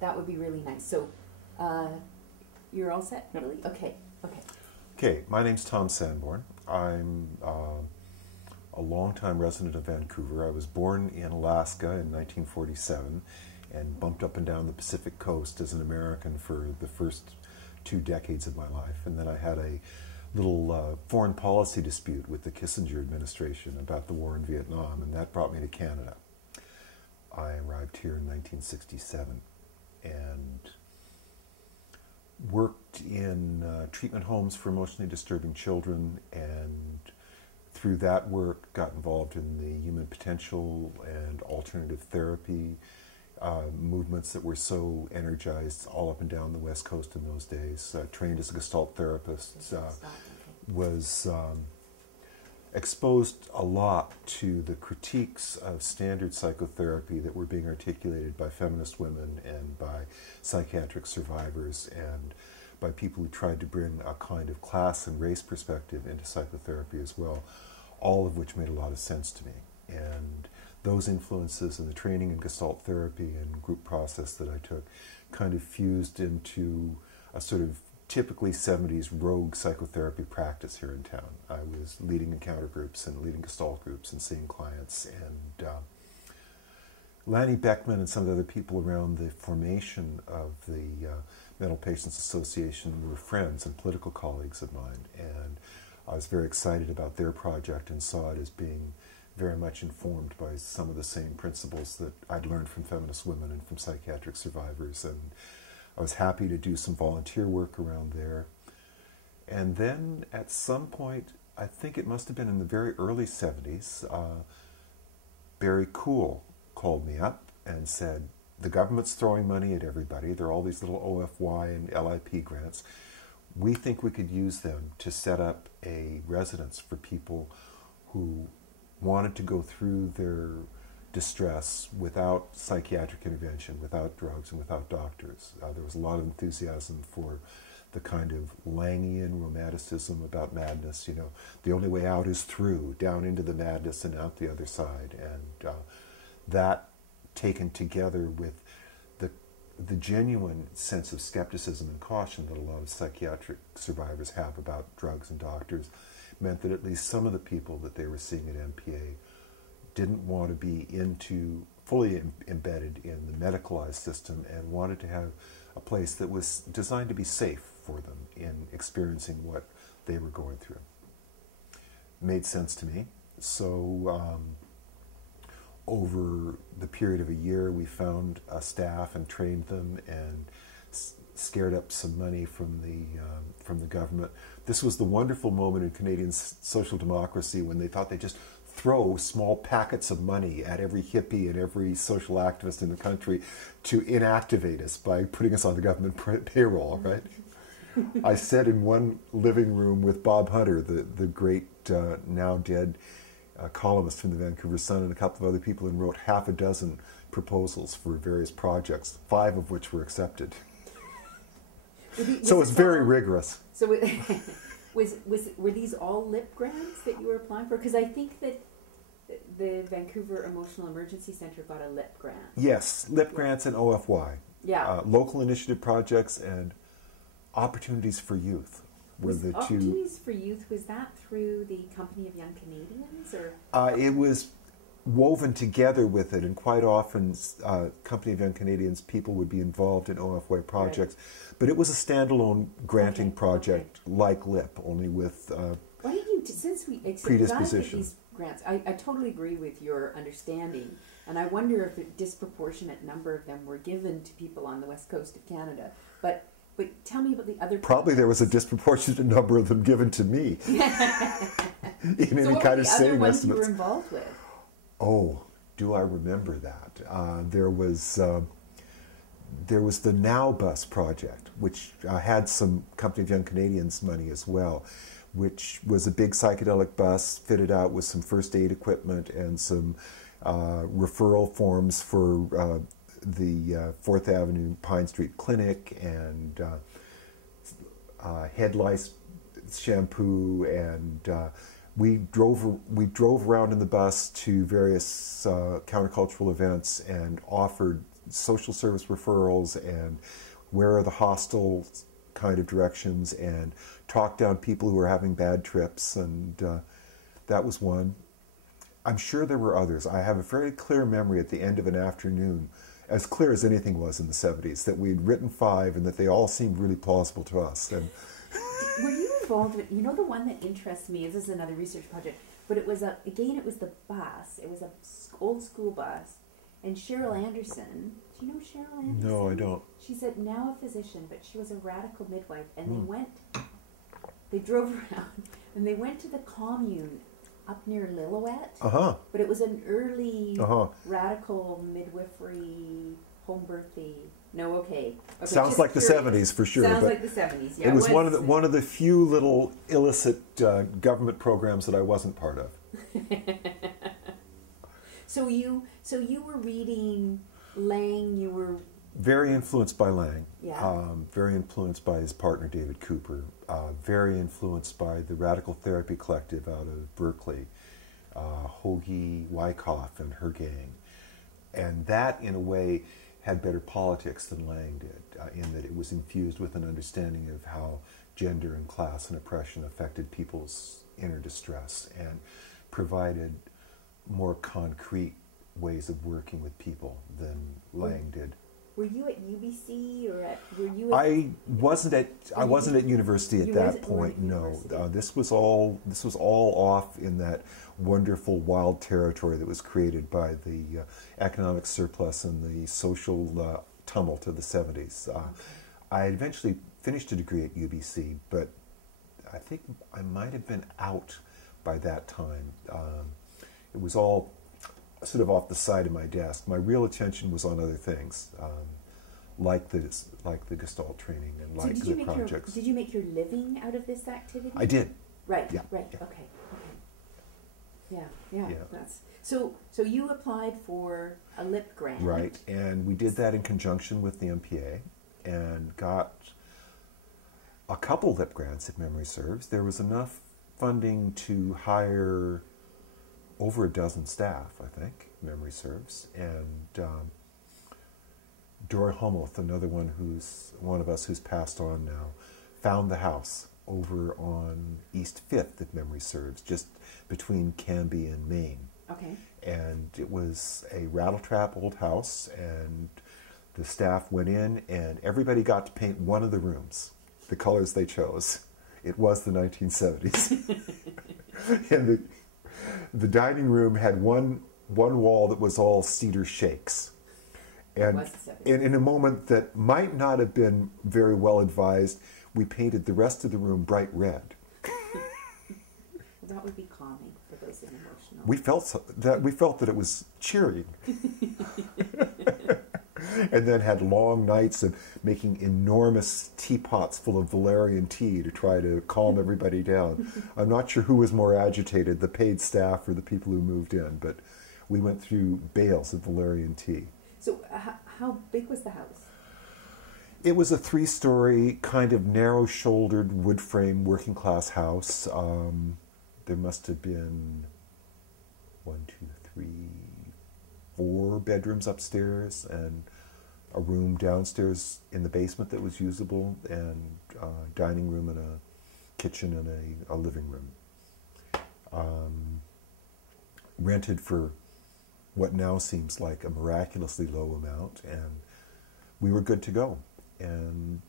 That would be really nice. So, you're all set, really? Okay. Okay. Okay, my name's Tom Sandborn. I'm a longtime resident of Vancouver. I was born in Alaska in 1947 and bumped up and down the Pacific coast as an American for the first 2 decades of my life. And then I had a little foreign policy dispute with the Kissinger administration about the war in Vietnam, and that brought me to Canada. I arrived here in 1967 and worked in treatment homes for emotionally disturbing children, and through that work got involved in the human potential and alternative therapy movements that were so energized all up and down the West Coast in those days. Trained as a Gestalt therapist, was exposed a lot to the critiques of standard psychotherapy that were being articulated by feminist women and by psychiatric survivors and by people who tried to bring a kind of class and race perspective into psychotherapy as well, all of which made a lot of sense to me. And those influences and the training in Gestalt therapy and group process that I took kind of fused into a sort of typically 70s rogue psychotherapy practice here in town. I was leading encounter groups and leading Gestalt groups and seeing clients. And Lanny Beckman and some of the other people around the formation of the Mental Patients Association were friends and political colleagues of mine. And I was very excited about their project and saw it as being very much informed by some of the same principles that I'd learned from feminist women and from psychiatric survivors. And I was happy to do some volunteer work around there. And then at some point, I think it must have been in the very early 70s, Barry Cool called me up and said, the government's throwing money at everybody. There are all these little OFY and LIP grants. We think we could use them to set up a residence for people who wanted to go through their distress without psychiatric intervention, without drugs, and without doctors. There was a lot of enthusiasm for the kind of Langian romanticism about madness. You know, the only way out is through, down into the madness and out the other side. And that taken together with the genuine sense of skepticism and caution that a lot of psychiatric survivors have about drugs and doctors meant that at least some of the people that they were seeing at MPA didn't want to be fully embedded in the medicalized system and wanted to have a place that was designed to be safe for them in experiencing what they were going through. Made sense to me. So over the period of a year, we found a staff and trained them and scared up some money from the government. This was the wonderful moment in Canadian social democracy when they thought they'd just throw small packets of money at every hippie and every social activist in the country to inactivate us by putting us on the government payroll, right? I sat in one living room with Bob Hunter, the great now dead columnist from the Vancouver Sun, and a couple of other people, and wrote half a dozen proposals for various projects, 5 of which were accepted. So it's very rigorous. So were these all LIP grants that you were applying for? Because I think that the Vancouver Emotional Emergency Centre got a LIP grant. Yes, LIP grants and OFY. Yeah. Local initiative projects and opportunities for youth were the two. Opportunities for Youth, was that through the Company of Young Canadians? Or? It was woven together with it, and quite often Company of Young Canadians people would be involved in OFY projects, right. But it was a standalone granting project like LIP, only with why did you, since we predisposition. These grants, I totally agree with your understanding, and I wonder if a disproportionate number of them were given to people on the west coast of Canada, but tell me about the other. Probably there was a disproportionate number of them given to me. In so any kind of same other ones estimates. You were involved with? Oh, do I remember that? There was the Now Bus project, which had some Company of Young Canadians money as well, which was a big psychedelic bus fitted out with some first aid equipment and some referral forms for the 4th Avenue Pine Street Clinic and head lice shampoo, and we drove around in the bus to various countercultural events and offered social service referrals and where are the hostile kind of directions and talk down people who are having bad trips, and that was one. I'm sure there were others. I have a very clear memory at the end of an afternoon, as clear as anything was in the 70s, that we'd written 5 and that they all seemed really plausible to us. And were you involved with, you know, the one that interests me, this is another research project, but it was, again, it was the bus. It was a old school bus. And Cheryl Anderson, do you know Cheryl Anderson? No, I don't. She's now a physician, but she was a radical midwife. And they drove around, and they went to the commune up near Lillooet. But it was an early radical midwifery, home birthy. No, okay. Sounds like curious. The 70s for sure. Sounds like the 70s. Yeah, it was one of the few little illicit government programs that I wasn't part of. So you were reading Lang. You were very influenced by Lang. Yeah. Very influenced by his partner David Cooper. Very influenced by the Radical Therapy Collective out of Berkeley, Hoagie Wyckoff and her gang, and that in a way had better politics than Lang did, in that it was infused with an understanding of how gender and class and oppression affected people's inner distress and provided more concrete ways of working with people than Lang did. Were you at UBC or were you? I wasn't at university at that point. No, this was all off in that wonderful wild territory that was created by the economic surplus and the social tumult of the 70s. I eventually finished a degree at UBC, but I think I might have been out by that time. It was all sort of off the side of my desk. My real attention was on other things, like the Gestalt training and like the projects. Did you make your living out of this activity? I did. Right. Yeah. Right. Yeah. Okay. Yeah. That's so. You applied for a LIP grant. Right, and we did that in conjunction with the MPA, and got a couple LIP grants, if memory serves. There was enough funding to hire over a dozen staff, I think, memory serves, and Dora Hummelth, another one of us who's passed on now, found the house over on East 5th, if memory serves, just between Canby and Maine. Okay. And it was a rattletrap old house, and the staff went in, and everybody got to paint one of the rooms, the colors they chose. It was the 1970s. And the dining room had one wall that was all cedar shakes. And in a moment that might not have been very well advised, we painted the rest of the room bright red. Well, that would be calming for those emotional. We felt that it was cheering. And then had long nights of making enormous teapots full of valerian tea to try to calm everybody down. I'm not sure who was more agitated, the paid staff or the people who moved in, but we went through bales of valerian tea. So how big was the house? It was a 3-story, kind of narrow-shouldered, wood-frame, working-class house. There must have been 4 bedrooms upstairs and a room downstairs in the basement that was usable, and a dining room and a kitchen and a living room. Rented for what now seems like a miraculously low amount, and we were good to go. And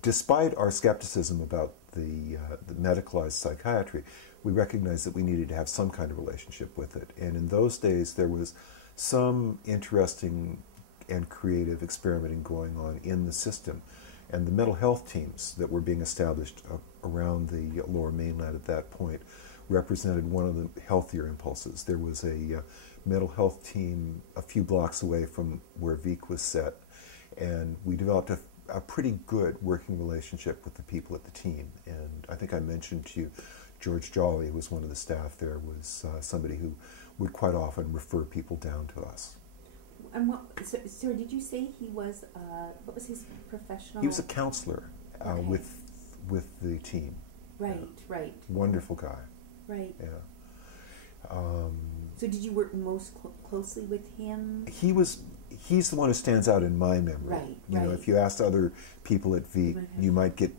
despite our skepticism about the medicalized psychiatry, we recognized that we needed to have some kind of relationship with it. And in those days, there was some interesting and creative experimenting going on in the system. And the mental health teams that were being established around the Lower Mainland at that point represented one of the healthier impulses. There was a mental health team a few blocks away from where Vic was set, and we developed a pretty good working relationship with the people at the team. And I think I mentioned to you, George Jolly, who was one of the staff there, was somebody who would quite often refer people down to us. And so did you say he was, what was his professional? He was a counselor with the team. Right, right. Wonderful guy. Right. Yeah. So did you work most closely with him? He's the one who stands out in my memory. Right. You know, if you asked other people at VEEK, you might get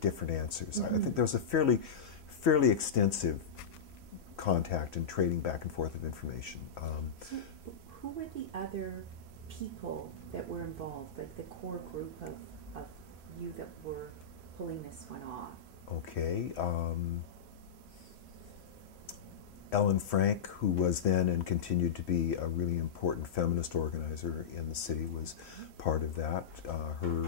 different answers. I think there was a fairly extensive contact and trading back and forth of information. So who were the other people that were involved, like the core group of you that were pulling this one off? Okay. Ellen Frank, who was then and continued to be a really important feminist organizer in the city, was part of that. Her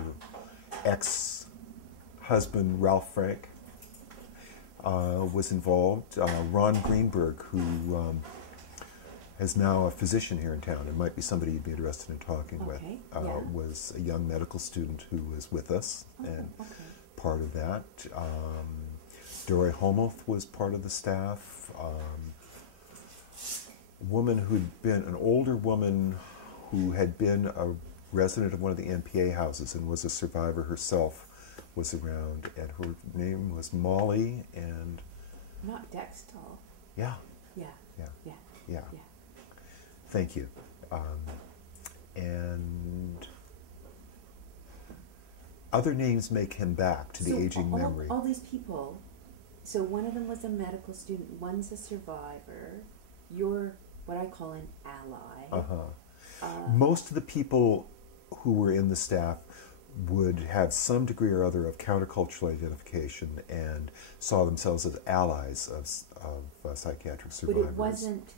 ex-husband, Ralph Frank, was involved. Ron Greenberg, who is now a physician here in town, and might be somebody you'd be interested in talking with, was a young medical student who was with us and part of that. Dore Homoth was part of the staff. A woman who'd been an older woman who had been a resident of one of the NPA houses and was a survivor herself was around, and her name was Molly, and not Dextall. Yeah. Thank you. And other names may come back to the aging memory. All these people. So one of them was a medical student. One's a survivor. You're what I call an ally. Most of the people who were in the staff would have some degree or other of countercultural identification and saw themselves as allies of psychiatric survivors. But it wasn't.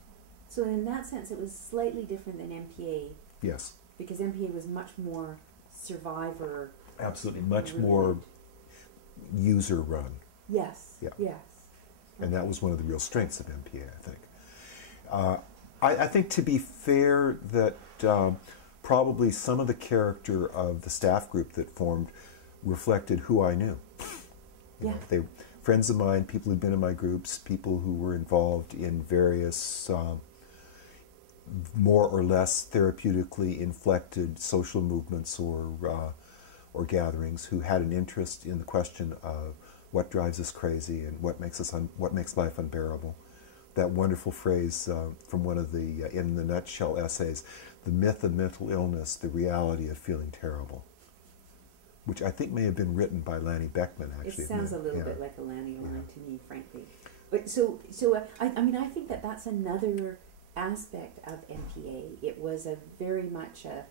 So in that sense, it was slightly different than MPA. Yes. Because MPA was much more survivor. Absolutely, much more user run. Yes. Yeah. Yes. And that was one of the real strengths of MPA, I think. I think, to be fair, that probably some of the character of the staff group that formed reflected who I knew. You know, they friends of mine, people who'd been in my groups, people who were involved in various more or less therapeutically inflected social movements or gatherings, who had an interest in the question of what drives us crazy and what makes life unbearable. That wonderful phrase from one of the In the Nutshell essays, the myth of mental illness, the reality of feeling terrible, which I think may have been written by Lanny Beckman, actually. It sounds a little bit like a Lanny line to me, frankly. But I mean, I think that's another aspect of MPA. It was a very much a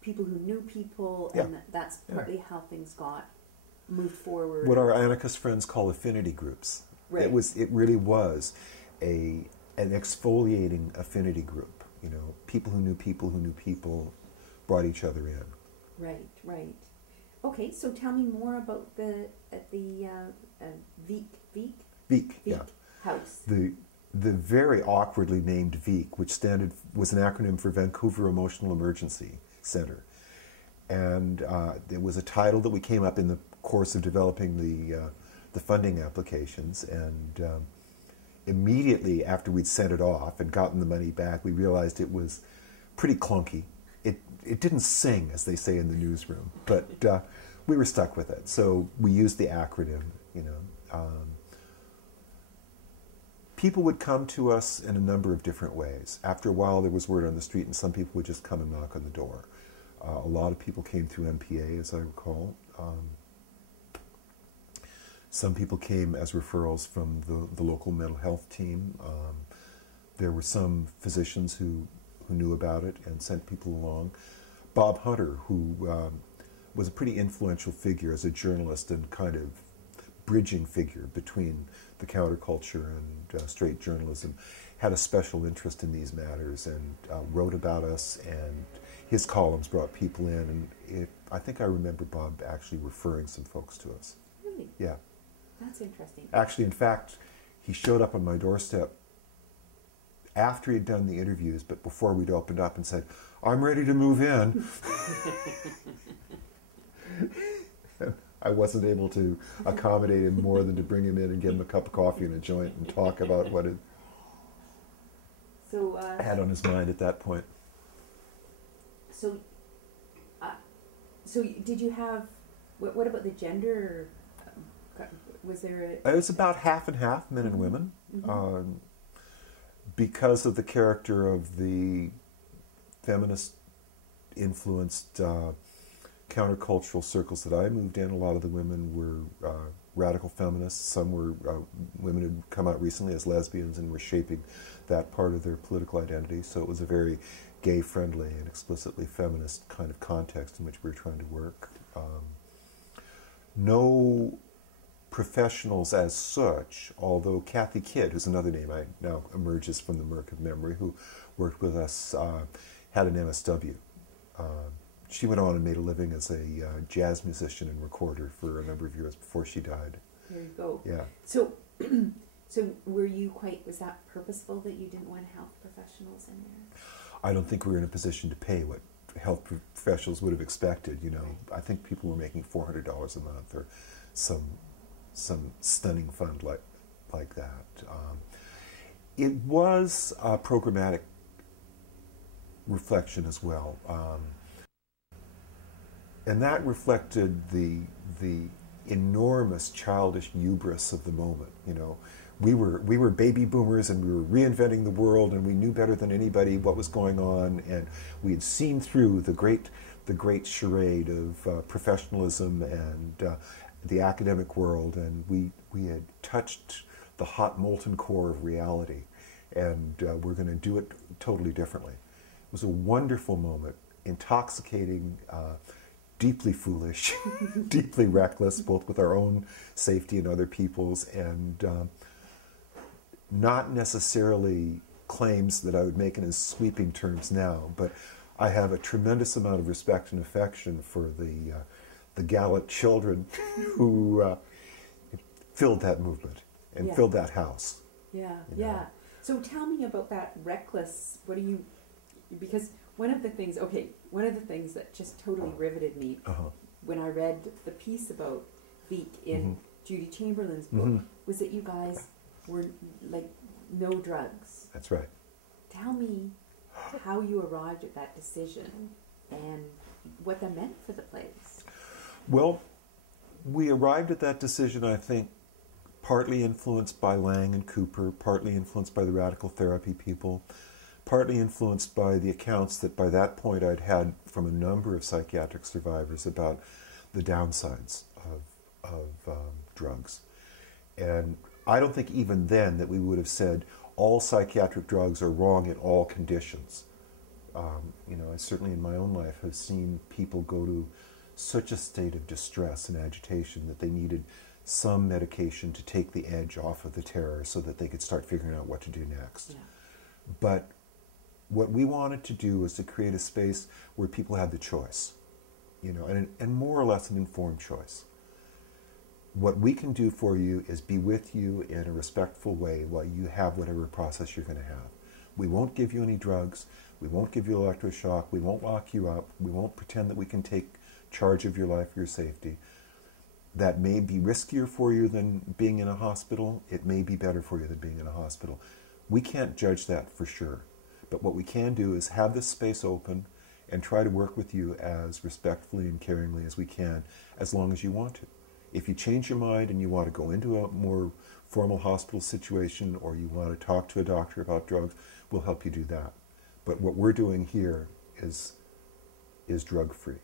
people who knew people, and that's partly how things moved forward. What our anarchist friends call affinity groups. Right. It really was an exfoliating affinity group. You know, people who knew people brought each other in. Right. Okay, so tell me more about the VEEK house. The very awkwardly named VEEK, which was an acronym for Vancouver Emotional Emergency Center, and it was a title that we came up in the course of developing the funding applications, and immediately after we'd sent it off and gotten the money back, we realized it was pretty clunky. It didn't sing, as they say in the newsroom, but we were stuck with it. So we used the acronym, you know. People would come to us in a number of different ways. After a while, there was word on the street, and some people would just come and knock on the door. A lot of people came through MPA, as I recall. Some people came as referrals from the local mental health team. There were some physicians who knew about it and sent people along. Bob Hunter, who was a pretty influential figure as a journalist and kind of bridging figure between the counterculture and straight journalism, had a special interest in these matters and wrote about us, and his columns brought people in, and I think I remember Bob actually referring some folks to us. Really? Yeah. That's interesting. Actually, in fact, he showed up on my doorstep after he'd done the interviews, but before we'd opened up, and said, "I'm ready to move in." I wasn't able to accommodate him more than to bring him in and give him a cup of coffee and a joint and talk about what it had on his mind at that point. So did you have, what about the gender? Was there It was about half and half, men and women. Mm-hmm. because of the character of the feminist-influenced countercultural circles that I moved in, a lot of the women were radical feminists. Some were women who'd come out recently as lesbians and were shaping that part of their political identity. So it was a very gay-friendly and explicitly feminist kind of context in which we were trying to work. No professionals as such, although Kathy Kidd, who's another name I now emerges from the murk of memory, who worked with us, had an MSW. She went on and made a living as a jazz musician and recorder for a number of years before she died. There you go. Yeah. So, was that purposeful that you didn't want health professionals in there? I don't think we were in a position to pay what health professionals would have expected. You know, I think people were making $400 a month or some stunning fund like that. It was a programmatic reflection as well. And that reflected the enormous childish hubris of the moment. You know, we were baby boomers and we were reinventing the world, and we knew better than anybody what was going on, and we had seen through the great charade of professionalism and the academic world, and we had touched the hot molten core of reality, and we're going to do it totally differently. It was a wonderful moment, intoxicating, deeply foolish, deeply reckless, both with our own safety and other people's, and not necessarily claims that I would make in as sweeping terms now, but I have a tremendous amount of respect and affection for the gallant children who filled that movement and filled that house. Yeah, yeah. So tell me about that reckless, because one of the things that just totally riveted me when I read the piece about Veek in Judy Chamberlain's book was that you guys were like, no drugs. That's right. Tell me how you arrived at that decision and what that meant for the place. Well, we arrived at that decision, I think, partly influenced by Lang and Cooper, partly influenced by the radical therapy people, partly influenced by the accounts that by that point I'd had from a number of psychiatric survivors about the downsides of drugs. And I don't think even then that we would have said all psychiatric drugs are wrong in all conditions. You know, I certainly in my own life have seen people go to such a state of distress and agitation that they needed some medication to take the edge off of the terror so that they could start figuring out what to do next. Yeah. But what we wanted to do was to create a space where people had the choice, you know, and more or less an informed choice. What we can do for you is be with you in a respectful way while you have whatever process you're going to have. We won't give you any drugs. We won't give you electroshock. We won't lock you up. We won't pretend that we can take charge of your life, your safety. That may be riskier for you than being in a hospital. It may be better for you than being in a hospital. We can't judge that for sure. But what we can do is have this space open and try to work with you as respectfully and caringly as we can, as long as you want to. If you change your mind and you want to go into a more formal hospital situation, or you want to talk to a doctor about drugs, we'll help you do that. But what we're doing here is drug-free.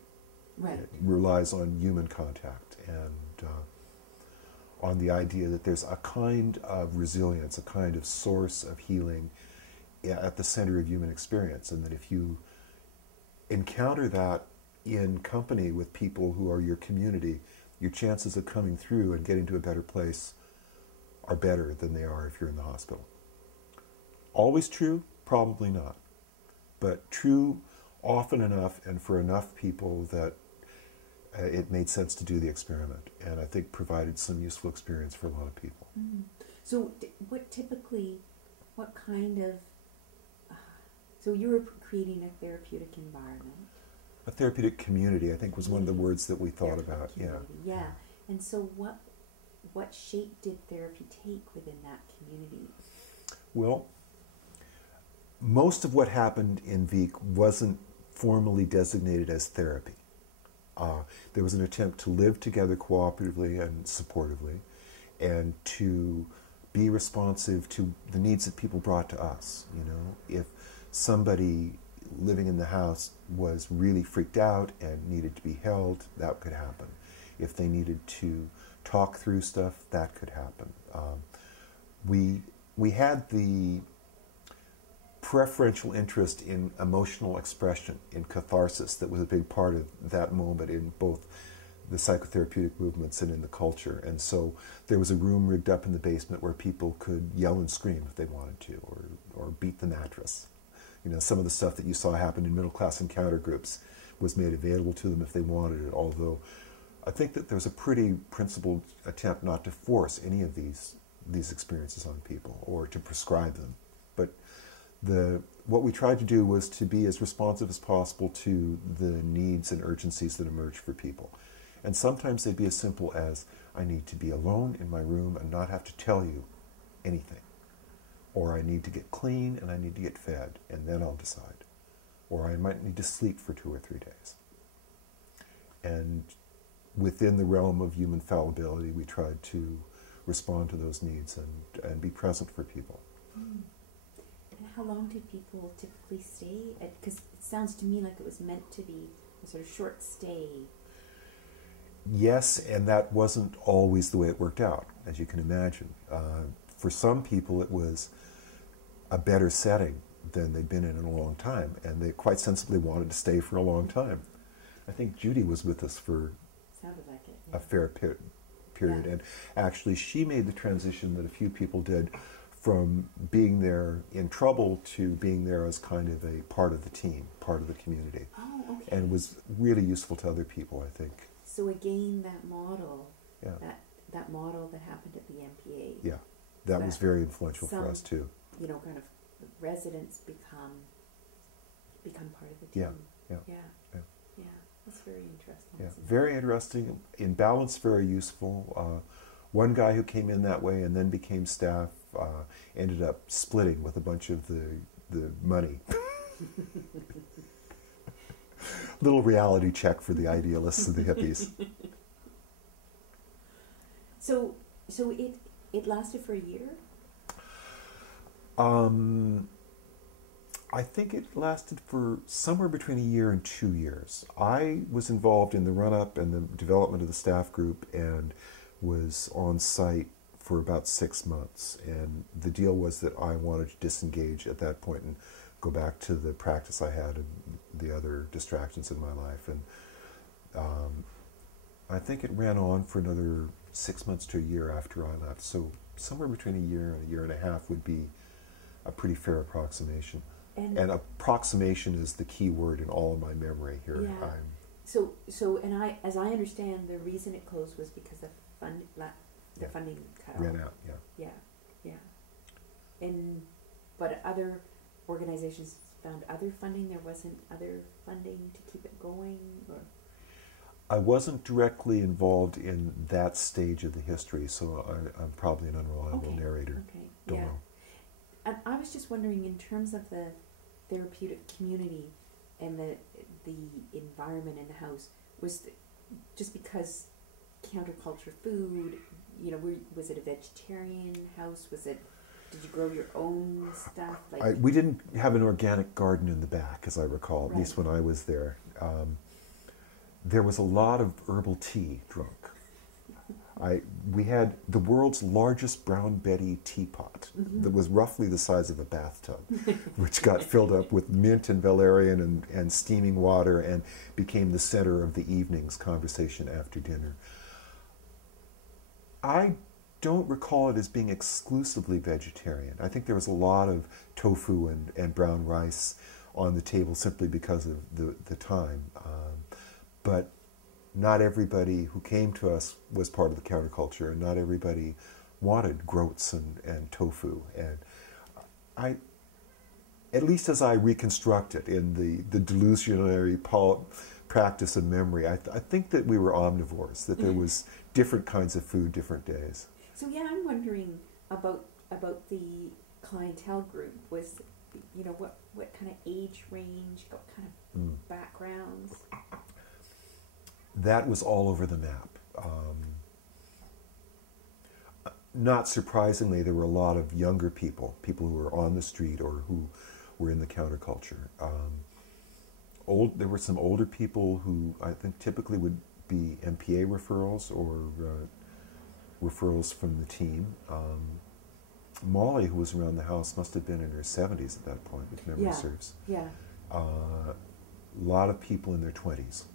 Right. It relies on human contact and on the idea that there's a kind of resilience, a kind of source of healing at the center of human experience, and that if you encounter that in company with people who are your community, your chances of coming through and getting to a better place are better than they are if you're in the hospital. Always true? Probably not. But true often enough and for enough people that it made sense to do the experiment, and I think provided some useful experience for a lot of people. Mm. So so you were creating a therapeutic environment. A therapeutic community, I think, was one of the words that we thought about. Yeah. And so what shape did therapy take within that community? Well, most of what happened in Veek wasn't formally designated as therapy. There was an attempt to live together cooperatively and supportively, and to be responsive to the needs that people brought to us. You know, if somebody living in the house was really freaked out and needed to be held, that could happen. If they needed to talk through stuff, that could happen. We had the preferential interest in emotional expression, in catharsis, that was a big part of that moment in both the psychotherapeutic movements and in the culture. And so there was a room rigged up in the basement where people could yell and scream if they wanted to, or beat the mattress. You know, some of the stuff that you saw happen in middle-class encounter groups was made available to them if they wanted it, although I think that there's a pretty principled attempt not to force any of these experiences on people or to prescribe them. But what we tried to do was to be as responsive as possible to the needs and urgencies that emerge for people. And sometimes they'd be as simple as, I need to be alone in my room and not have to tell you anything. Or I need to get clean and I need to get fed, and then I'll decide. Or I might need to sleep for 2 or 3 days. And within the realm of human fallibility, we tried to respond to those needs and be present for people. Mm. And how long did people typically stay? Because it sounds to me like it was meant to be a sort of short stay. Yes, and that wasn't always the way it worked out, as you can imagine. For some people, it was a better setting than they'd been in a long time, and they quite sensibly wanted to stay for a long time. I think Judy was with us for Sounded like it, yeah. a fair period, yeah. And actually she made the transition that a few people did from being there in trouble to being there as kind of a part of the team, part of the community. Oh, okay. And was really useful to other people, I think. So again, that model, yeah. that model that happened at the MPA. Yeah, that was very influential for us too. You know, kind of residents become part of the team. Yeah. That's very interesting. Yeah, very interesting. In balance, very useful. One guy who came in that way and then became staff ended up splitting with a bunch of the money. Little reality check for the idealists and the hippies. So it lasted for a year? I think it lasted for somewhere between a year and 2 years. I was involved in the run-up and the development of the staff group and was on site for about 6 months. And the deal was that I wanted to disengage at that point and go back to the practice I had and the other distractions in my life. And I think it ran on for another 6 months to a year after I left. So somewhere between a year and a year and a half would be a pretty fair approximation. And approximation is the key word in all of my memory here. Yeah. As I understand, the reason it closed was because the funding cut off. Ran out. Yeah. But other organizations found other funding. There wasn't other funding to keep it going, or. I wasn't directly involved in that stage of the history, so I'm probably an unreliable narrator. Okay. Don't know. And I was just wondering, in terms of the therapeutic community and the environment in the house, just because counterculture food, you know, was it a vegetarian house? Did you grow your own stuff? We didn't have an organic garden in the back, as I recall, at least when I was there. There was a lot of herbal tea drunk. We had the world's largest Brown Betty teapot that was roughly the size of a bathtub, which got filled up with mint and valerian and steaming water and became the center of the evening's conversation after dinner. I don't recall it as being exclusively vegetarian. I think there was a lot of tofu and brown rice on the table simply because of the time. But not everybody who came to us was part of the counterculture, and not everybody wanted groats and tofu. And at least as I reconstruct it in the delusionary practice of memory, I think that we were omnivores, that there was different kinds of food, different days. So yeah, I'm wondering about the clientele group. Was, you know, what kind of age range, what kind of backgrounds? That was all over the map. not surprisingly, there were a lot of younger people, people who were on the street or who were in the counterculture. There were some older people who I think typically would be MPA referrals or referrals from the team. Molly, who was around the house, must have been in her 70s at that point, if memory serves. Yeah. A lot of people in their 20s.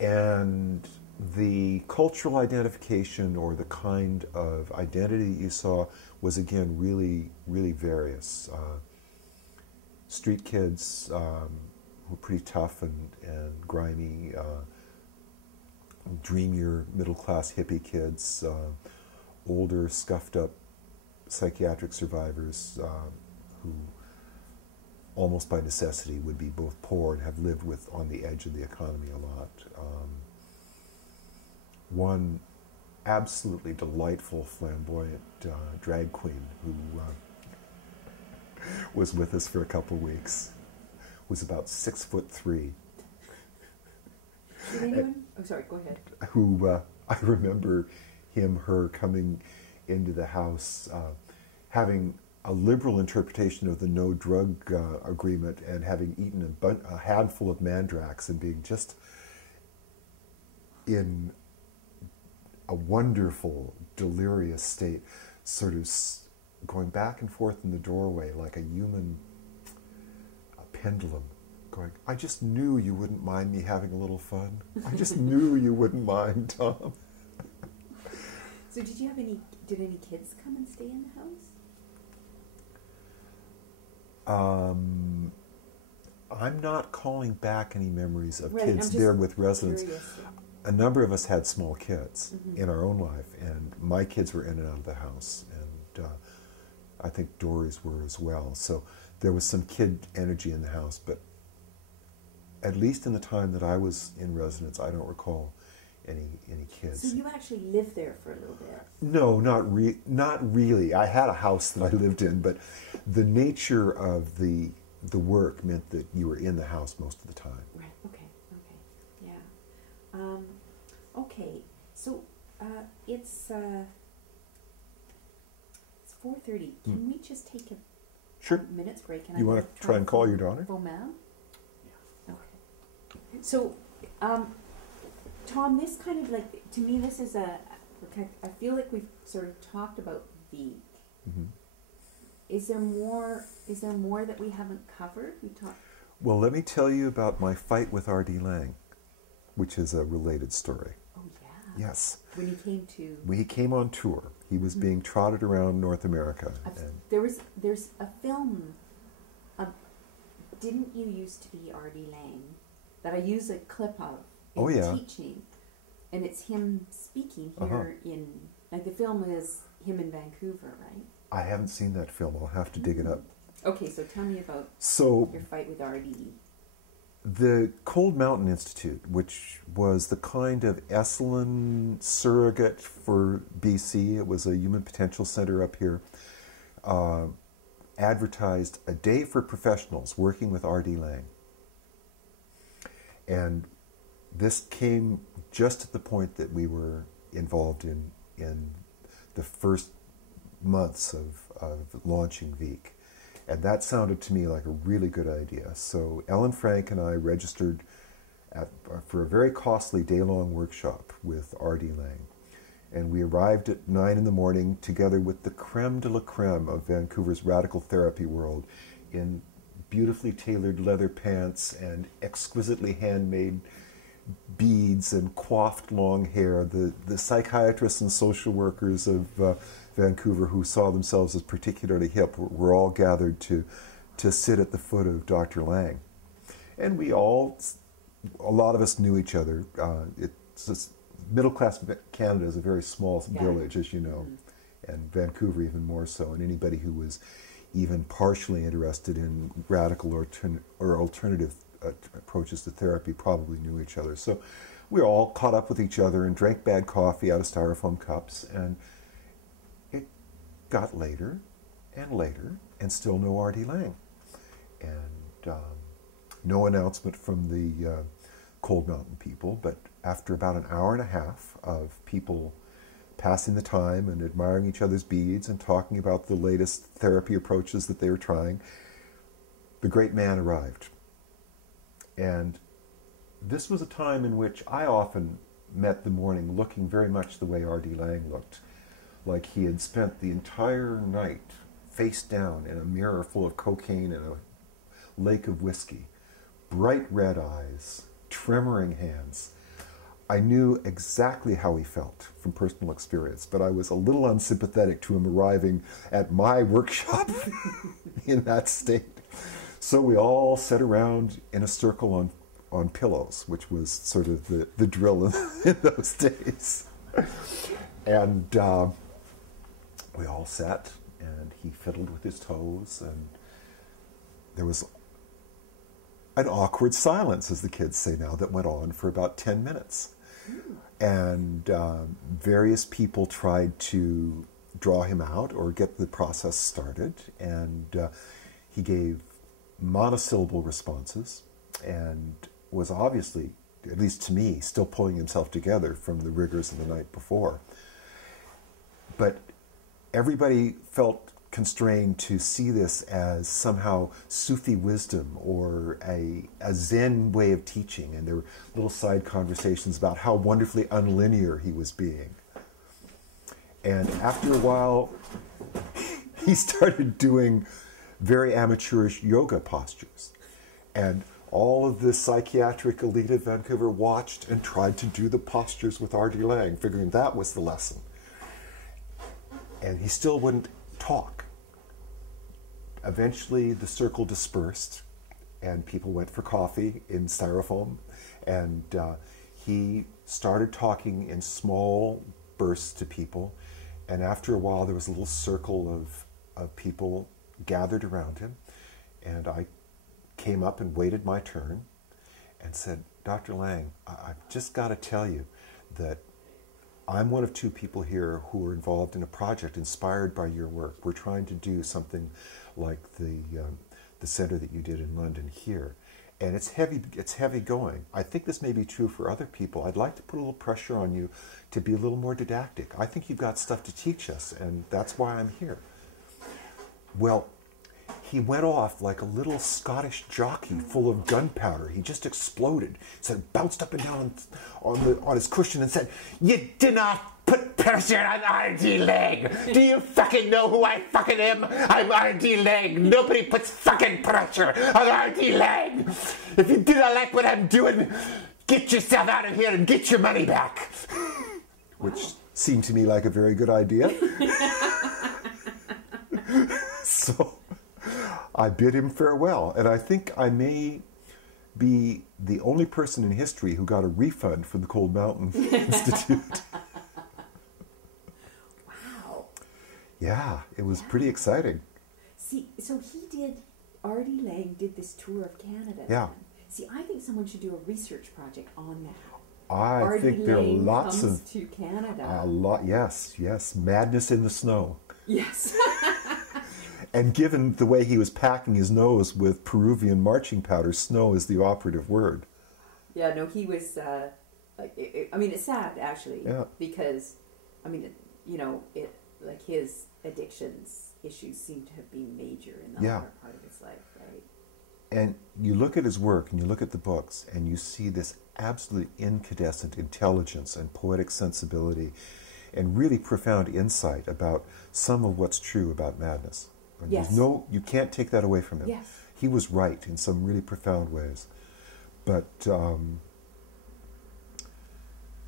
And the cultural identification or the kind of identity that you saw was, again, really, really various. Street kids were pretty tough and grimy, dreamier middle-class hippie kids, older, scuffed-up psychiatric survivors who almost by necessity would be both poor and have lived on the edge of the economy a lot. One absolutely delightful, flamboyant drag queen who was with us for a couple of weeks, was about 6'3". Did anyone? Oh, sorry. Go ahead. Who I remember her coming into the house, having a liberal interpretation of the no drug agreement and having eaten a handful of mandrakes and being just in a wonderful, delirious state, sort of going back and forth in the doorway like a human pendulum, going, I just knew you wouldn't mind me having a little fun. I just knew you wouldn't mind, Tom. So did any kids come and stay in the house? I'm not calling back any memories of right, kids there with residents. Curious. A number of us had small kids in our own life, and my kids were in and out of the house, and I think Dory's were as well. So there was some kid energy in the house, but at least in the time that I was in residence, I don't recall any kids. So you actually lived there for a little bit? No, not really. I had a house that I lived in, but the nature of the work meant that you were in the house most of the time. Right. Okay. Yeah. Okay. So it's 4:30. Can we just take a minute's break? And you want to try and call your daughter? Romain? Yeah. Okay. So, Tom, this kind of like, to me, this is I feel like we've sort of talked about Vic. Mm-hmm. Is there more that we haven't covered? Well, let me tell you about my fight with R.D. Laing, which is a related story. Oh, yeah. Yes. When he came on tour. He was being trotted around North America. There's a film, Didn't You Used to Be R.D. Laing, that I use a clip of in teaching. And it's him speaking here in, like, the film is him in Vancouver, right? I haven't seen that film. I'll have to dig it up. Okay, so tell me about your fight with R.D. The Cold Mountain Institute, which was the kind of Esalen surrogate for BC, it was a human potential center up here, advertised a day for professionals working with R.D. Laing. And this came just at the point that we were involved in the first months of launching Vic. And that sounded to me like a really good idea. So Ellen Frank and I registered for a very costly day-long workshop with R.D. Laing. And we arrived at 9 in the morning together with the creme de la creme of Vancouver's radical therapy world in beautifully tailored leather pants and exquisitely handmade beads and coiffed long hair. The psychiatrists and social workers of Vancouver who saw themselves as particularly hip were all gathered to sit at the foot of Dr. Laing. And a lot of us knew each other. Middle-class Canada is a very small village, as you know, and Vancouver even more so. And anybody who was even partially interested in radical or alternative approaches to therapy probably knew each other. So we all caught up with each other and drank bad coffee out of styrofoam cups, and it got later and still no R.D. Laing. And no announcement from the Cold Mountain people, but after about an hour and a half of people passing the time and admiring each other's beads and talking about the latest therapy approaches that they were trying, the great man arrived. And this was a time in which I often met the morning looking very much the way R.D. Laing looked, like he had spent the entire night face down in a mirror full of cocaine and a lake of whiskey, bright red eyes, tremoring hands. I knew exactly how he felt from personal experience, but I was a little unsympathetic to him arriving at my workshop in that state. So we all sat around in a circle on pillows, which was sort of the drill in those days. And we all sat, and he fiddled with his toes, and there was an awkward silence, as the kids say now, that went on for about 10 minutes. And various people tried to draw him out or get the process started, and he gave monosyllable responses and was obviously, at least to me, still pulling himself together from the rigors of the night before. But everybody felt constrained to see this as somehow Sufi wisdom or a Zen way of teaching, and there were little side conversations about how wonderfully unlinear he was being. And after a while, he started doing very amateurish yoga postures. And all of the psychiatric elite of Vancouver watched and tried to do the postures with R.D. Laing, figuring that was the lesson. And he still wouldn't talk. Eventually, the circle dispersed, and people went for coffee in styrofoam, and he started talking in small bursts to people, and after a while, there was a little circle of people gathered around him, and I came up and waited my turn and said, Dr. Laing, I've just got to tell you that I'm one of two people here who are involved in a project inspired by your work. We're trying to do something like the center that you did in London here. And it's heavy going. I think this may be true for other people. I'd like to put a little pressure on you to be a little more didactic. I think you've got stuff to teach us, and that's why I'm here. Well, he went off like a little Scottish jockey full of gunpowder. He just exploded. So bounced up and down on his cushion and said, "You do not put pressure on R.D. Laing. Do you fucking know who I fucking am? I'm R.D. Laing. Nobody puts fucking pressure on R.D. Laing. If you do not like what I'm doing, get yourself out of here and get your money back." Which seemed to me like a very good idea. So I bid him farewell, and I think I may be the only person in history who got a refund from the Cold Mountain Institute. Wow. Yeah, it was pretty exciting. See, so R.D. Laing did this tour of Canada. Yeah. Then. See, I think someone should do a research project on that. I think there are lots comes of to Canada. A lot, yes, madness in the snow. Yes. And given the way he was packing his nose with Peruvian marching powder, snow is the operative word. Yeah, no, he was, it's sad, actually. Yeah. Because, his addictions issues seem to have been major in the latter part of his life, right? And you look at his work, and you look at the books, and you see this absolutely incandescent intelligence and poetic sensibility and really profound insight about some of what's true about madness. And yes. You can't take that away from him. Yes. He was right in some really profound ways. But,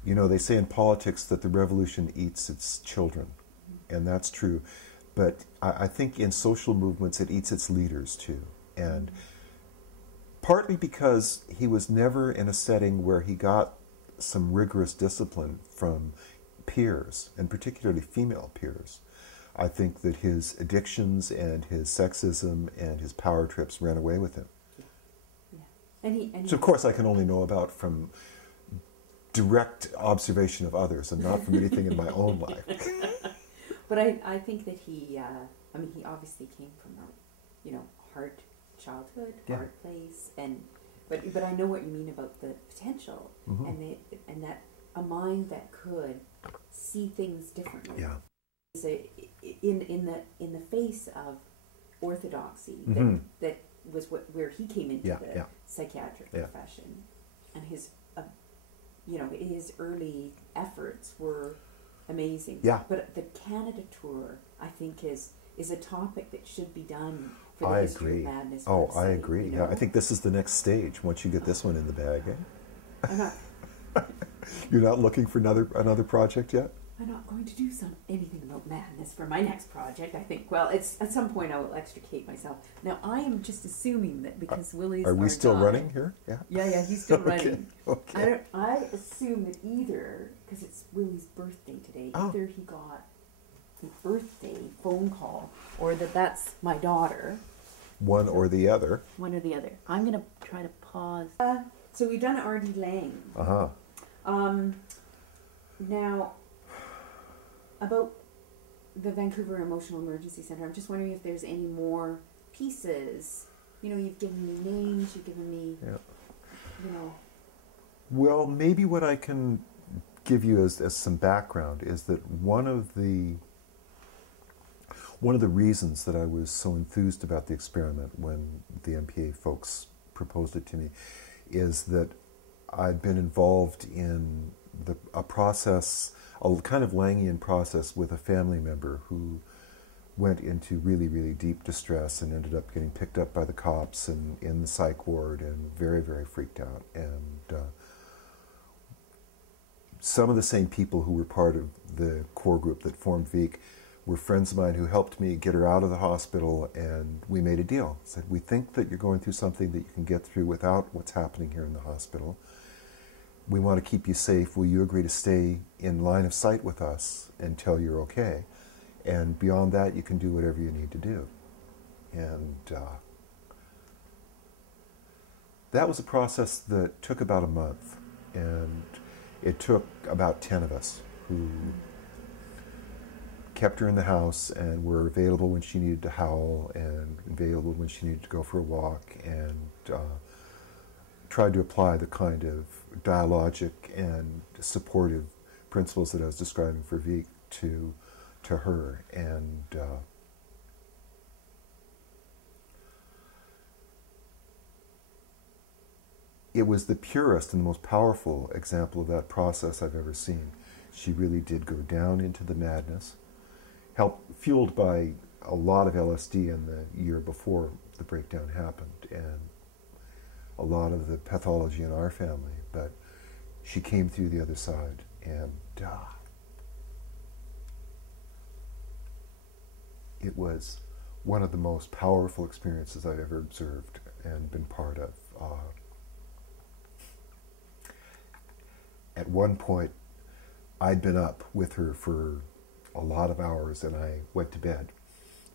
they say in politics that the revolution eats its children, and that's true. But I think in social movements it eats its leaders too. And partly because he was never in a setting where he got some rigorous discipline from peers, and particularly female peers. I think that his addictions and his sexism and his power trips ran away with him. Yeah. So of course I can only know about from direct observation of others and not from anything in my own life. But I think that he obviously came from a, hard childhood, hard place, but I know what you mean about the potential, and that a mind that could see things differently. Yeah. So in the face of orthodoxy, that was where he came into the psychiatric profession, and his his early efforts were amazing. Yeah. But the Canada tour, I think, is a topic that should be done for the History of Madness website, I agree. You know? Yeah, I think this is the next stage once you get this one in the bag. Eh? I'm not. You're not looking for another project yet? I'm not going to do anything about madness for my next project. I think, well, it's at some point I will extricate myself. Now, I am just assuming that because Willie's Are we still running here? Yeah. Yeah, he's still Okay. running. Okay. I assume that either, because it's Willie's birthday today, either he got a birthday phone call or that's my daughter. One or the other. One or the other. I'm going to try to pause. So we've done R.D. Laing. Now, about the Vancouver Emotional Emergency Center, I'm just wondering if there's any more pieces. You know, you've given me names, you've given me, you know. Well, maybe what I can give you as some background is that one of the reasons that I was so enthused about the experiment when the MPA folks proposed it to me is that I'd been involved in a process, a kind of Langian process with a family member who went into really, really deep distress and ended up getting picked up by the cops and in the psych ward and very, very freaked out. And some of the same people who were part of the core group that formed VEEK were friends of mine who helped me get her out of the hospital, and we made a deal. Said, we think that you're going through something that you can get through without what's happening here in the hospital. We want to keep you safe. Will you agree to stay in line of sight with us until you're okay? And beyond that, you can do whatever you need to do. And that was a process that took about a month. And it took about 10 of us who kept her in the house and were available when she needed to howl and available when she needed to go for a walk, and tried to apply the kind of dialogic and supportive principles that I was describing for VEEK to her. And it was the purest and the most powerful example of that process I've ever seen. She really did go down into the madness, fueled by a lot of LSD in the year before the breakdown happened, and a lot of the pathology in our family, but she came through the other side, and it was one of the most powerful experiences I've ever observed and been part of. At one point, I'd been up with her for a lot of hours, and I went to bed.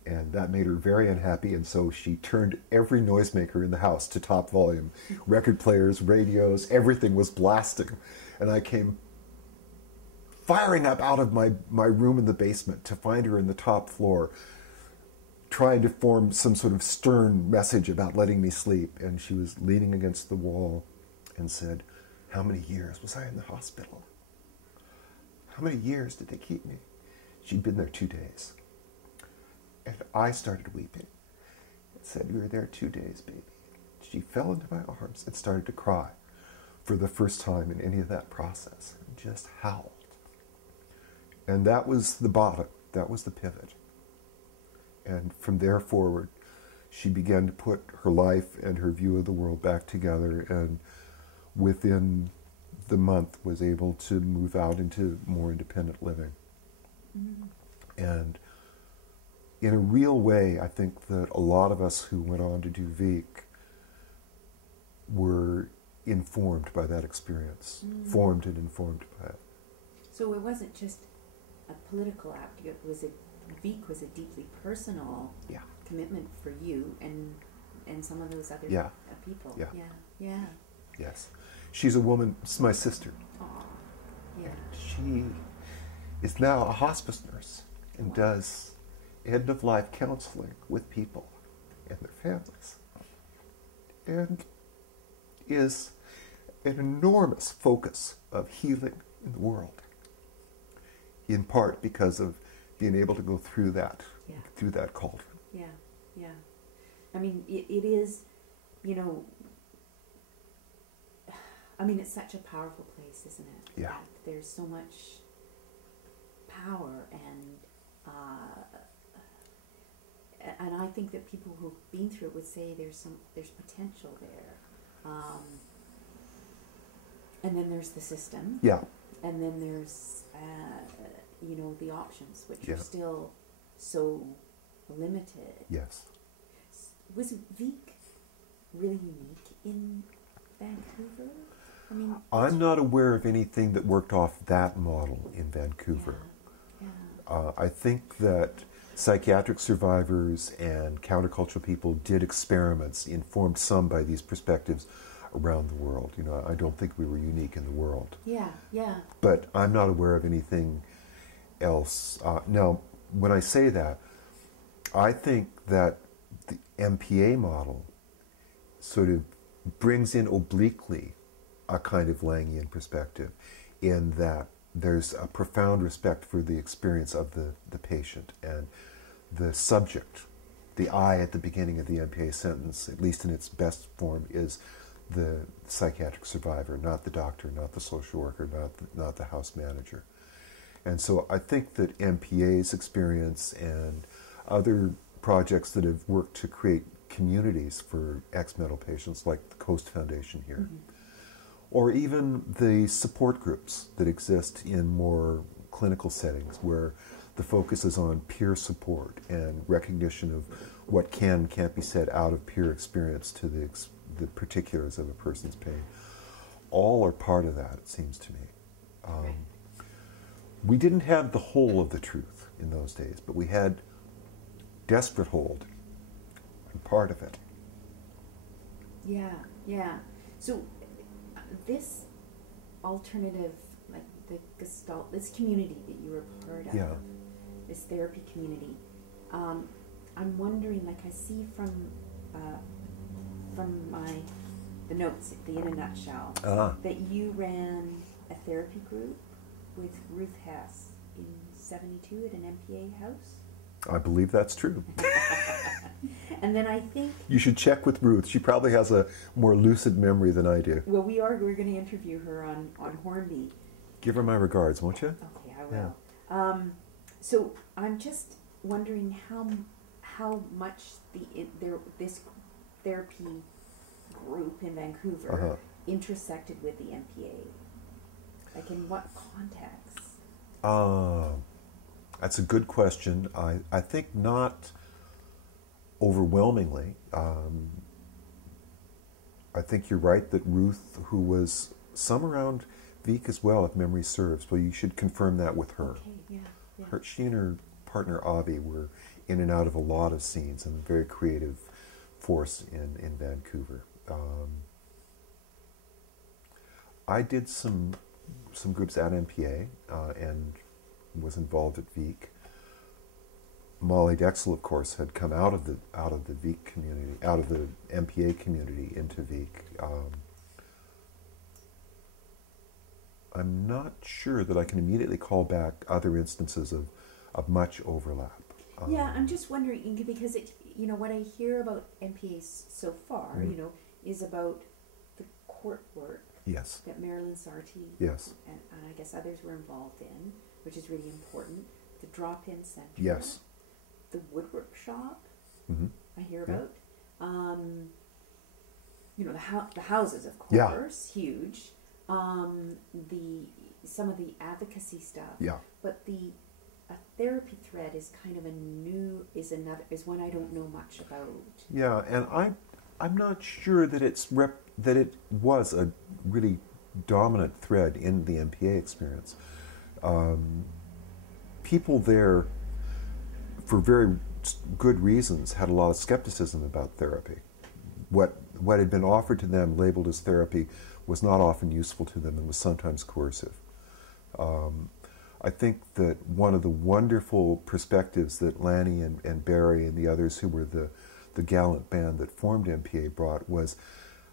And that made her very unhappy, and so she turned every noisemaker in the house to top volume. Record players, radios, everything was blasting. And I came firing up out of my room in the basement to find her in the top floor, trying to form some sort of stern message about letting me sleep. And she was leaning against the wall and said, "How many years was I in the hospital? How many years did they keep me?" She'd been there 2 days. And I started weeping and said, "You were there 2 days, baby." She fell into my arms and started to cry for the first time in any of that process, and just howled. And that was the bottom. That was the pivot. And from there forward, she began to put her life and her view of the world back together, and within the month was able to move out into more independent living. And in a real way, I think that a lot of us who went on to do VEEK were informed by that experience, formed and informed by it. So it wasn't just a political act. VEEK was a deeply personal commitment for you and some of those other people. Yeah. Yes. She's a woman, she's my sister. Aww. Yeah. She is now a hospice nurse and does end-of-life counseling with people and their families, and is an enormous focus of healing in the world. in part because of being able to go through that, Yeah. through that cauldron. Yeah, yeah. I mean, it is, you know, I mean, it's such a powerful place, isn't it? Yeah. That there's so much power and I think that people who've been through it would say there's potential there. And then there's the system. Yeah. And then there's, you know, the options, which Yeah. are still so limited. Yes. Was Vic really unique in Vancouver? I mean, I'm not aware of anything that worked off that model in Vancouver. Yeah. I think that psychiatric survivors and countercultural people did experiments informed some by these perspectives around the world. You know, I don't think we were unique in the world. Yeah, yeah. But I'm not aware of anything else. Now, when I say that, I think that the MPA model sort of brings in obliquely a kind of Langian perspective in that there's a profound respect for the experience of the patient and the subject. The I at the beginning of the MPA sentence, at least in its best form, is the psychiatric survivor, not the doctor, not the social worker, not the house manager. And so I think that MPA's experience and other projects that have worked to create communities for ex-mental patients, like the Coast Foundation here, Mm-hmm. or even the support groups that exist in more clinical settings where the focus is on peer support and recognition of what can and can't be said out of peer experience to the particulars of a person's pain. All are part of that, it seems to me. We didn't have the whole of the truth in those days, but we had desperate hold and part of it. Yeah, yeah. So this alternative, like the Gestalt, this community that you were part of, Yeah. this therapy community, I'm wondering, like I see from the notes, the In a Nutshell, that you ran a therapy group with Ruth Hess in 72 at an MPA house. I believe that's true. And then I think... You should check with Ruth. She probably has a more lucid memory than I do. Well, we're going to interview her on Hornby. Give her my regards, won't you? Okay, I will. Yeah. So I'm just wondering how much this therapy group in Vancouver intersected with the MPA. Like in what context? That's a good question. I think not overwhelmingly. I think you're right that Ruth, who was some around Vic as well, if memory serves, well, you should confirm that with her. Okay, yeah. She and her partner Avi were in and out of a lot of scenes and a very creative force in Vancouver. I did some groups at MPA and was involved at Vic. Molly Dexel, of course, had come out of the Vic community, out of the MPA community into Vic. I'm not sure that I can immediately call back other instances of much overlap. Yeah, I'm just wondering because what I hear about MPAs so far, is about the court work. Yes. That Marilyn Sarti yes. and I guess others were involved in, which is really important. The drop-in center. Yes. The woodwork shop. Mm-hmm. I hear about. The houses, of course, huge. Some of the advocacy stuff. Yeah. But a therapy thread is kind of is one I don't know much about. Yeah, and I'm not sure that that it was a really dominant thread in the MPA experience. People there, for very good reasons, had a lot of skepticism about therapy. What had been offered to them, labeled as therapy, was not often useful to them and was sometimes coercive. I think that one of the wonderful perspectives that Lanny and Barry and the others who were the gallant band that formed MPA brought was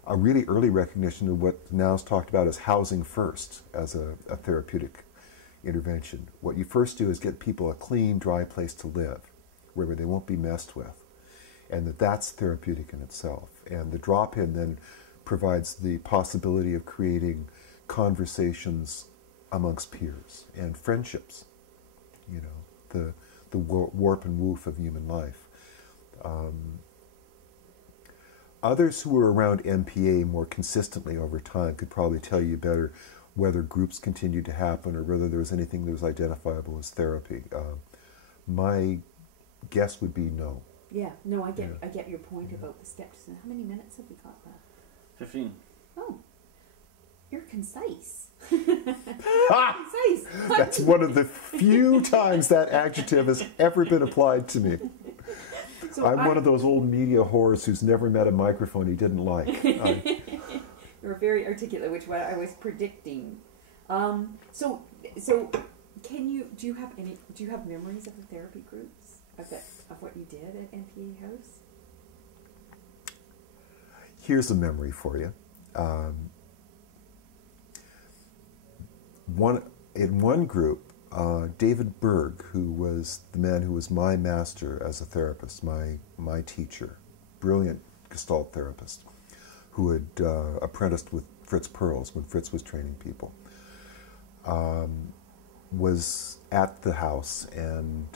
a really early recognition of what now is talked about as housing first as a therapeutic intervention. What you first do is get people a clean, dry place to live, where they won't be messed with, and that's therapeutic in itself. And the drop-in then provides the possibility of creating conversations amongst peers and friendships, you know, the warp and woof of human life. Others who were around MPA more consistently over time could probably tell you better whether groups continued to happen or whether there was anything that was identifiable as therapy. My guess would be no. Yeah, no, I get your point about the skepticism. How many minutes have we got left? 15. Oh, you're concise. Concise. That's one of the few times that adjective has ever been applied to me. So I'm one of those old media whores who's never met a microphone he didn't like. You're very articulate, which what I was predicting. So do you have memories of the therapy groups of what you did at MPA House? Here's a memory for you. In one group, David Berg, who was the man who was my master as a therapist, my teacher, brilliant Gestalt therapist, who had apprenticed with Fritz Perls when Fritz was training people, was at the house, and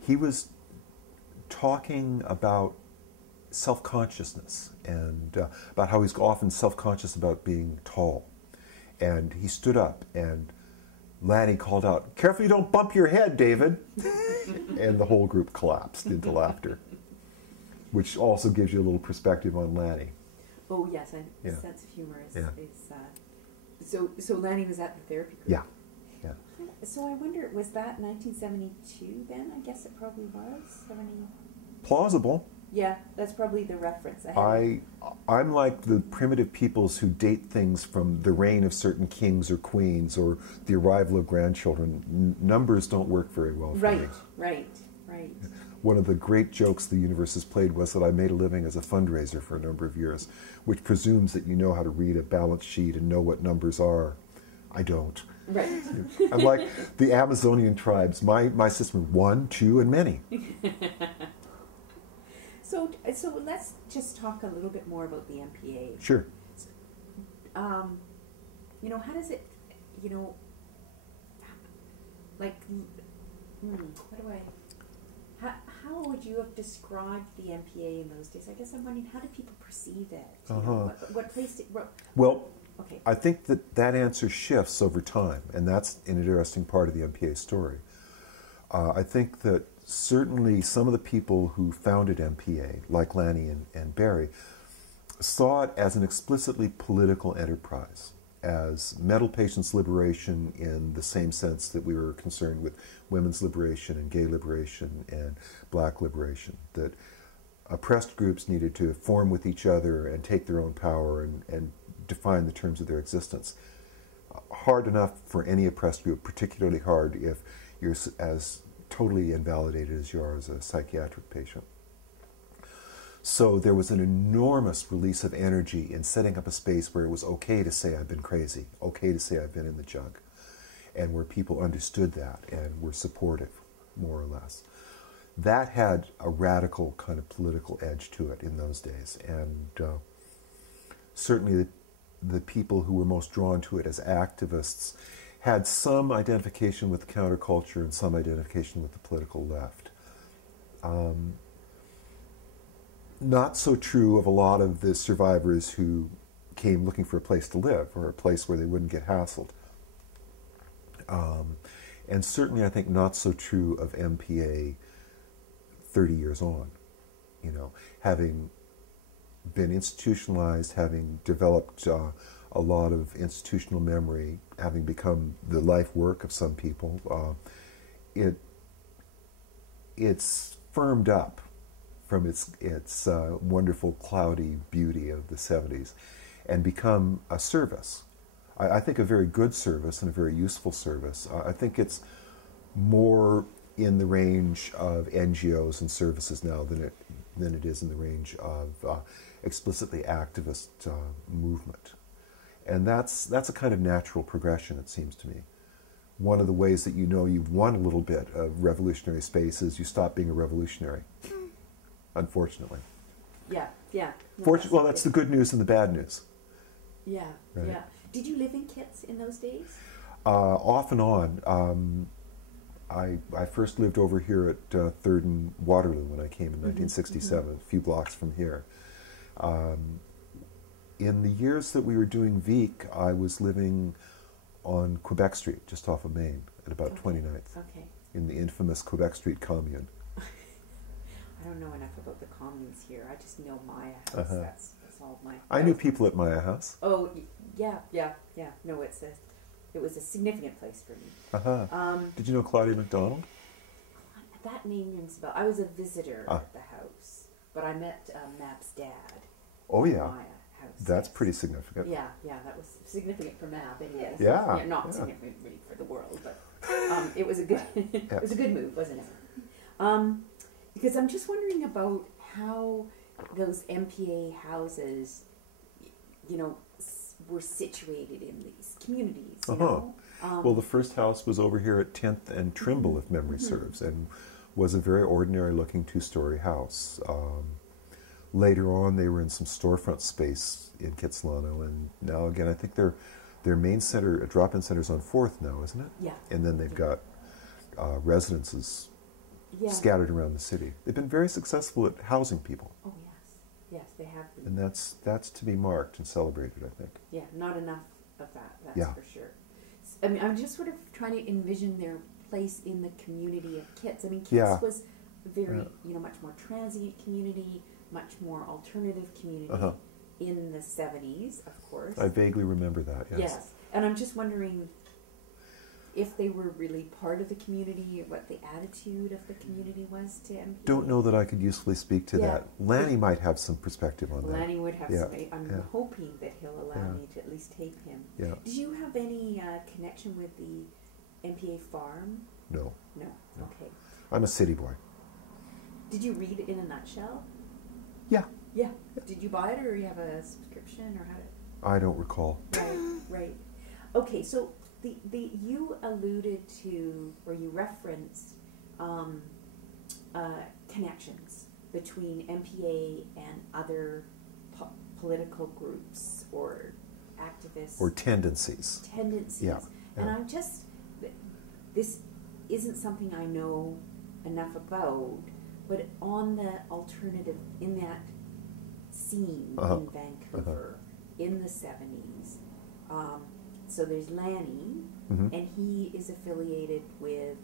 he was talking about self-consciousness and about how he's often self-conscious about being tall. And he stood up, and Lanny called out, "Careful you don't bump your head, David." And the whole group collapsed into laughter, which also gives you a little perspective on Lanny. Oh, yes, sense of humor is so Lanny was at the therapy group? Yeah. So I wonder, was that 1972 then? I guess it probably was. 70. Plausible. Yeah, that's probably the reference. I'm like the primitive peoples who date things from the reign of certain kings or queens or the arrival of grandchildren. Numbers don't work very well for me. Right. One of the great jokes the universe has played was that I made a living as a fundraiser for a number of years, which presumes that you know how to read a balance sheet and know what numbers are. I don't. Right. I'm like the Amazonian tribes. My system is 1, 2, and many. So let's just talk a little bit more about the MPA. Sure. How does it, how would you have described the MPA in those days? I guess I'm wondering, how did people perceive it? What place did... Well, okay. I think that answer shifts over time, and that's an interesting part of the MPA story. I think that certainly some of the people who founded MPA, like Lanny and Barry, saw it as an explicitly political enterprise, as mental patients' liberation in the same sense that we were concerned with women's liberation and gay liberation and black liberation, that oppressed groups needed to form with each other and take their own power and define the terms of their existence. Hard enough for any oppressed group, particularly hard if you're as totally invalidated as you are as a psychiatric patient. So there was an enormous release of energy in setting up a space where it was okay to say I've been crazy, okay to say I've been in the jug, and where people understood that and were supportive, more or less. That had a radical kind of political edge to it in those days, and certainly the people who were most drawn to it as activists had some identification with the counterculture and some identification with the political left. Not so true of a lot of the survivors who came looking for a place to live or a place where they wouldn't get hassled. And certainly I think not so true of MPA 30 years on, having been institutionalized, having developed a lot of institutional memory, having become the life work of some people, it's firmed up from its wonderful cloudy beauty of the 70s and become a service. I think a very good service and a very useful service. I think it's more in the range of NGOs and services now than it is in the range of explicitly activist movement. And that's a kind of natural progression, it seems to me. One of the ways that you know you've won a little bit of revolutionary space is you stop being a revolutionary, unfortunately. Yeah, yeah. No, well, that's the good news and the bad news. Yeah, right? Yeah. Did you live in Kits in those days? Off and on. I first lived over here at 3rd and Waterloo when I came in 1967, a few blocks from here. In the years that we were doing Vic, I was living on Quebec Street, just off of Main, at about 29th, in the infamous Quebec Street commune. I don't know enough about the communes here. I just know Maya House. That's all my... I knew people at Maya House. Oh, yeah. No, it was a significant place for me. Did you know Claudia MacDonald? That name rings a bell. I was a visitor at the house, but I met Mab's dad. Oh, yeah. Maya House. That's pretty significant. Yeah, that was significant for Mab. Anyways. Yeah. Not significant really for the world, but it was a good it was a good move, wasn't it? Because I'm just wondering about how those MPA houses, were situated in these communities. You know? Well, the first house was over here at 10th and Trimble, if memory serves, and was a very ordinary-looking 2-story house. Later on, they were in some storefront space in Kitsilano, and now again, I think their main center, drop-in center's on 4th now, isn't it? Yeah. And then they've got residences scattered around the city. They've been very successful at housing people. Oh, yes, they have been. And that's to be marked and celebrated, I think. Yeah, not enough of that, that's for sure. I mean, I'm just sort of trying to envision their place in the community of Kits. I mean, Kits was a very, much more transient community, much more alternative community in the 70s, of course. I vaguely remember that, Yes, and I'm just wondering if they were really part of the community, what the attitude of the community was to MPA. Don't know that I could usefully speak to that. Lanny might have some perspective on that. Lanny would have some. I'm hoping that he'll allow me to at least tape him. Yeah. Did you have any connection with the MPA farm? No. No. Okay. I'm a city boy. Did you read it in a nutshell? Yeah. Yeah. Did you buy it, or you have a subscription, or how did? I don't recall. Right. Okay, so you alluded to, or you referenced connections between MPA and other political groups or activists. Or tendencies. Yeah. And I'm just, this isn't something I know enough about, but on the alternative, in that scene in Vancouver in the 70s, so there's Lanny, and he is affiliated with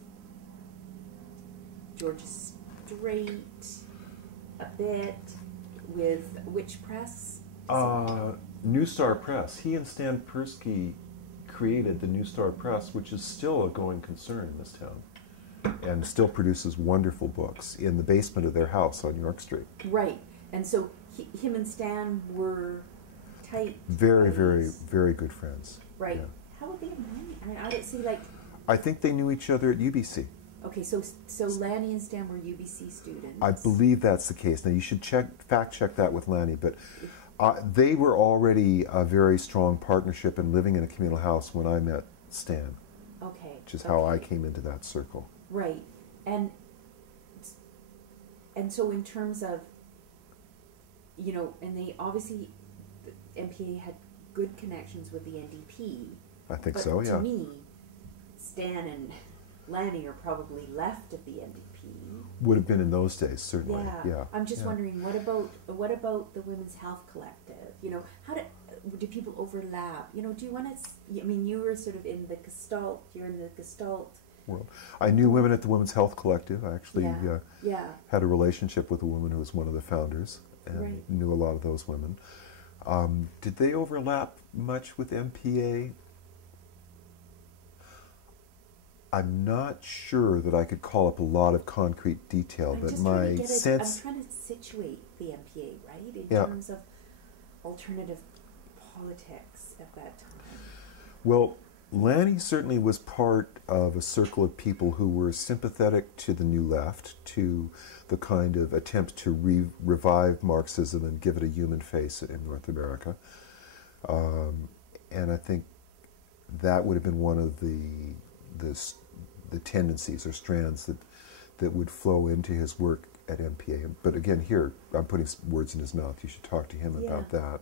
Georgia Strait a bit, with which press? New Star Press. He and Stan Persky created the New Star Press, which is still a going concern in this town, and still produces wonderful books in the basement of their house on York Street. Right, and so him and Stan were tight. Very, very, very good friends. Right. Yeah. How would they have known? I mean, I didn't see like. I think they knew each other at UBC. Okay, so Lanny and Stan were UBC students. I believe that's the case. Now you should fact check that with Lanny, but they were already a very strong partnership and living in a communal house when I met Stan. Okay. Which is how I came into that circle. Right, and so in terms of, and they obviously, the MPA had good connections with the NDP. I think but so, yeah. To me, Stan and Lanny are probably left of the NDP. Would have been in those days, certainly. Yeah. I'm just wondering, what about the Women's Health Collective? How do people overlap? Do you want to? I mean, you were sort of in the Gestalt. You're in the Gestalt world. I knew women at the Women's Health Collective. I actually had a relationship with a woman who was one of the founders, and knew a lot of those women. Did they overlap much with MPA? I'm not sure that I could call up a lot of concrete detail, but my sense... I'm trying to situate the MPA, right, in terms of alternative politics at that time. Well, Lanny certainly was part of a circle of people who were sympathetic to the New Left, to the kind of attempt to revive Marxism and give it a human face in North America. And I think that would have been one of the tendencies or strands that would flow into his work at MPA. But again, here, I'm putting words in his mouth. You should talk to him about that.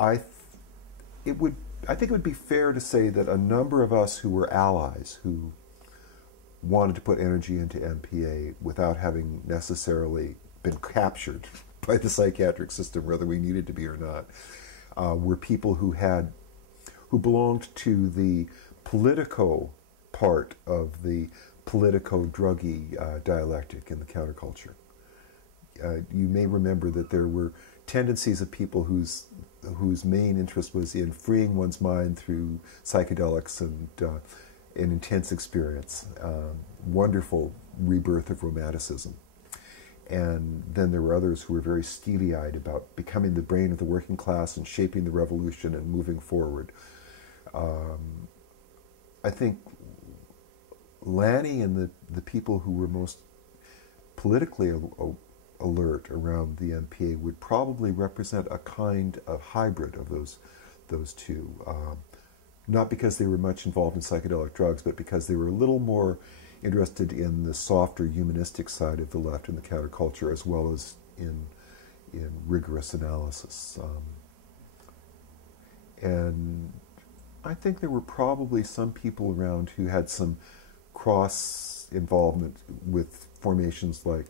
I think it would be fair to say that a number of us who were allies, who wanted to put energy into MPA without having necessarily been captured by the psychiatric system, whether we needed to be or not, were people who belonged to the politico part of the politico-druggy dialectic in the counterculture. You may remember that there were tendencies of people whose main interest was in freeing one's mind through psychedelics and an intense experience, wonderful rebirth of romanticism. And then there were others who were very steely-eyed about becoming the brain of the working class and shaping the revolution and moving forward. I think Lanny and the people who were most politically alert around the MPA would probably represent a kind of hybrid of those two. Not because they were much involved in psychedelic drugs, but because they were a little more interested in the softer humanistic side of the left and the counterculture, as well as in rigorous analysis. And I think there were probably some people around who had some cross-involvement with formations like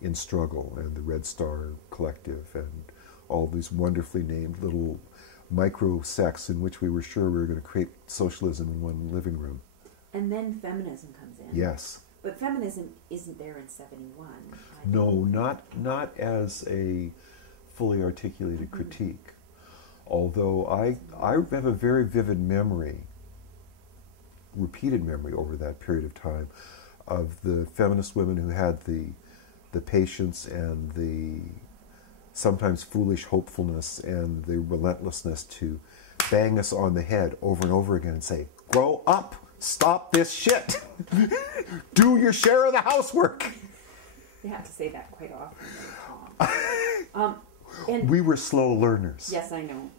In Struggle and the Red Star Collective and all these wonderfully named little micro sects in which we were sure we were going to create socialism in one living room. And then feminism comes in. Yes. But feminism isn't there in 71. No, not as a fully articulated critique. Although I have a very vivid memory, repeated memory over that period of time, of the feminist women who had the patience and the sometimes foolish hopefulness and the relentlessness to bang us on the head over and over again and say, grow up, stop this shit, do your share of the housework. You have to say that quite often, Tom. And we were slow learners. Yes, I know.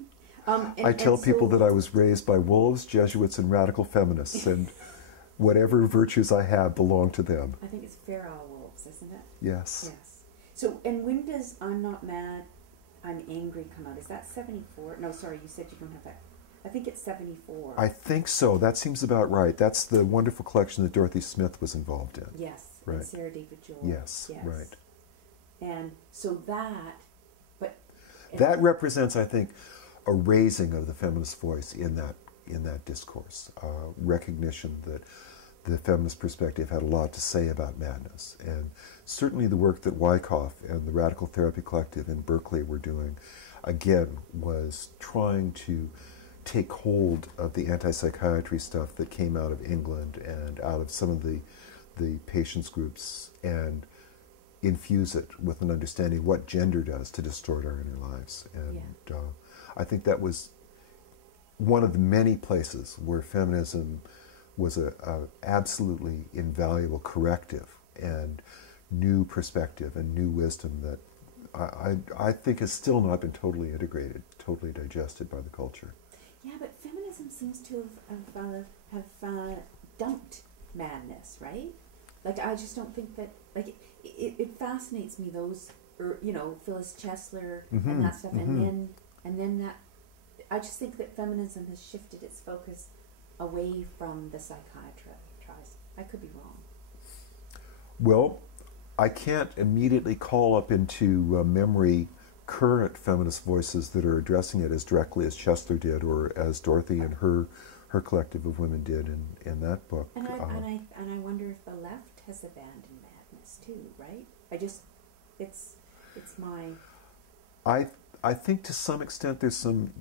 I tell people that I was raised by wolves, Jesuits, and radical feminists, and whatever virtues I have belong to them. I think it's feral wolves, isn't it? Yes. Yes. So, and when does I'm Not Mad, I'm Angry come out? Is that 74? No, sorry, you said you don't have that. I think it's 74. I think so. That seems about right. That's the wonderful collection that Dorothy Smith was involved in. Yes. Right. And Sarah David Joel. Yes, right. And so that represents, I think, a raising of the feminist voice in that discourse, recognition that the feminist perspective had a lot to say about madness. And certainly the work that Wyckoff and the Radical Therapy Collective in Berkeley were doing, again, was trying to take hold of the anti-psychiatry stuff that came out of England and out of some of the patients groups and infuse it with an understanding of what gender does to distort our inner lives. And I think that was one of the many places where feminism was a absolutely invaluable corrective and new perspective and new wisdom that I think has still not been totally integrated, totally digested by the culture. Yeah, but feminism seems to have dumped madness, right? Like, I just don't think that, like, it fascinates me, those, Phyllis Chesler and that stuff, and then that, I just think that feminism has shifted its focus away from the psychiatrist. I could be wrong. Well, I can't immediately call up into memory current feminist voices that are addressing it as directly as Chesler did or as Dorothy and her collective of women did in that book. And I wonder if the left has abandoned madness too, right? It's my... I think to some extent there's some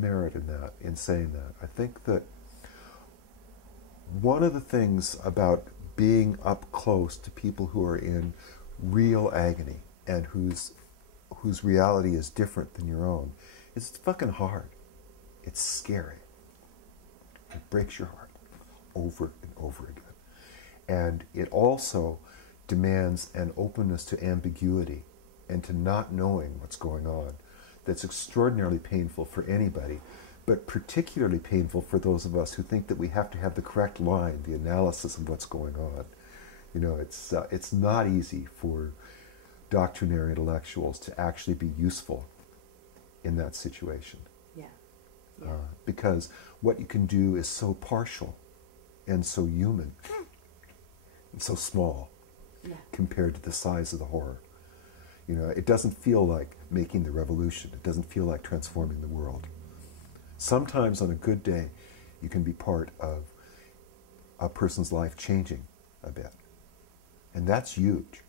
merit in that, in saying that. I think that one of the things about being up close to people who are in real agony and whose reality is different than your own is it's fucking hard. It's scary. It breaks your heart over and over again. And it also demands an openness to ambiguity and to not knowing what's going on that's extraordinarily painful for anybody, but particularly painful for those of us who think that we have to have the correct line, the analysis of what's going on. You know, it's not easy for doctrinaire intellectuals to actually be useful in that situation. Yeah. Because what you can do is so partial and so human and so small compared to the size of the horror. You know, it doesn't feel like making the revolution. It doesn't feel like transforming the world. Sometimes on a good day, you can be part of a person's life changing a bit. And that's huge.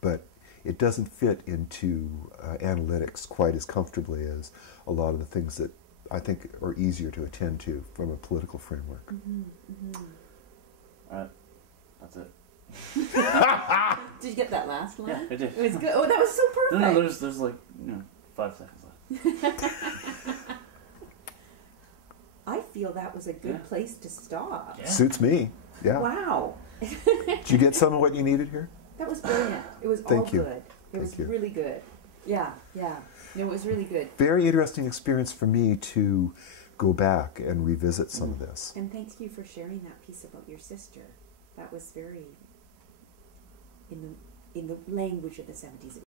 But it doesn't fit into analytics quite as comfortably as a lot of the things that I think are easier to attend to from a political framework. Mm-hmm, mm-hmm. All right. That's it. Did you get that last line? Yeah, I did. It was good. Oh, that was so perfect. No, there's like 5 seconds left. I feel that was a good place to stop. Yeah. Suits me. Yeah. Wow. Did you get some of what you needed here? That was brilliant. It was all good. It was really good. Yeah, yeah. No, it was really good. Very interesting experience for me to go back and revisit some of this. And thank you for sharing that piece about your sister. That was very in the language of the 70s.